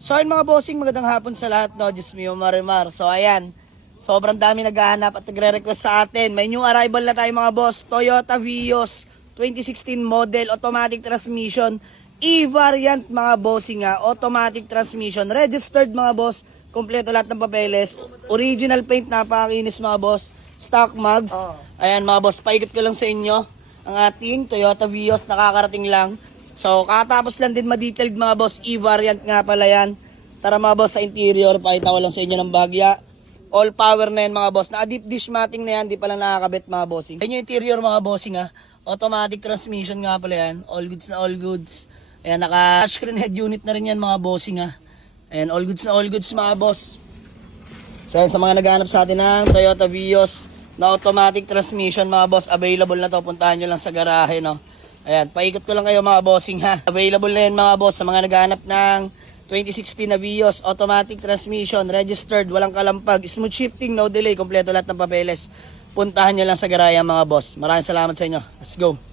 So ayun mga bossing, magandang hapon sa lahat, no? Diyos mio, marimar. So ayan, sobrang dami naghahanap at nagre-request sa atin. May new arrival na tayo mga boss. Toyota Vios 2016 model, automatic transmission, E-variant mga bossing ha. Automatic transmission, registered mga boss. Kompleto lahat ng papeles. Original paint, napakakinis mga boss. Stock mags. Ayan mga boss, paikot ko lang sa inyo ang ating Toyota Vios, nakakarating lang. So, kakatapos lang din ma-detailed mga boss, E-variant nga pala yan. Tara mga boss sa interior, pakita ko lang sa inyo ng bagya. All power na yan mga boss. Naka-deep dish matting na yan, di pa lang nakakabit mga bossing. Yan yung interior mga bossing ha. Automatic transmission nga pala yan. All goods na all goods. Ayan, naka-touchscreen head unit na rin yan mga bossing ha. Ayan, all goods na all goods mga boss. So, yan, sa mga naghahanap sa atin ng Toyota Vios na automatic transmission mga boss, available na to. Puntahan nyo lang sa garahe, no. Ayan, paikot ko lang kayo mga bossing ha. Available na yun mga boss sa mga naghahanap ng 2016 na Vios, automatic transmission, registered, walang kalampag, smooth shifting, no delay, kompleto lahat ng papeles. Puntahan nyo lang sa garahe mga boss. Maraming salamat sa inyo. Let's go.